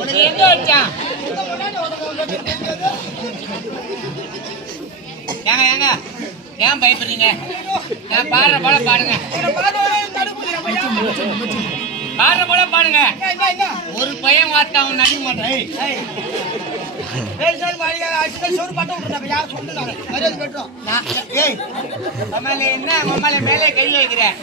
உனக்கு எங்க வச்சா ஏங்க ஏங்க ஏன் பயப்படுறீங்க? நான் பாடுற போல பாடுங்க, பாடுற போல பாடுங்க. ஒரு பையன் வார்த்தை அவன் நடிக்க மாட்டேன். என்ன மேலே கையில் வைக்கிறேன்?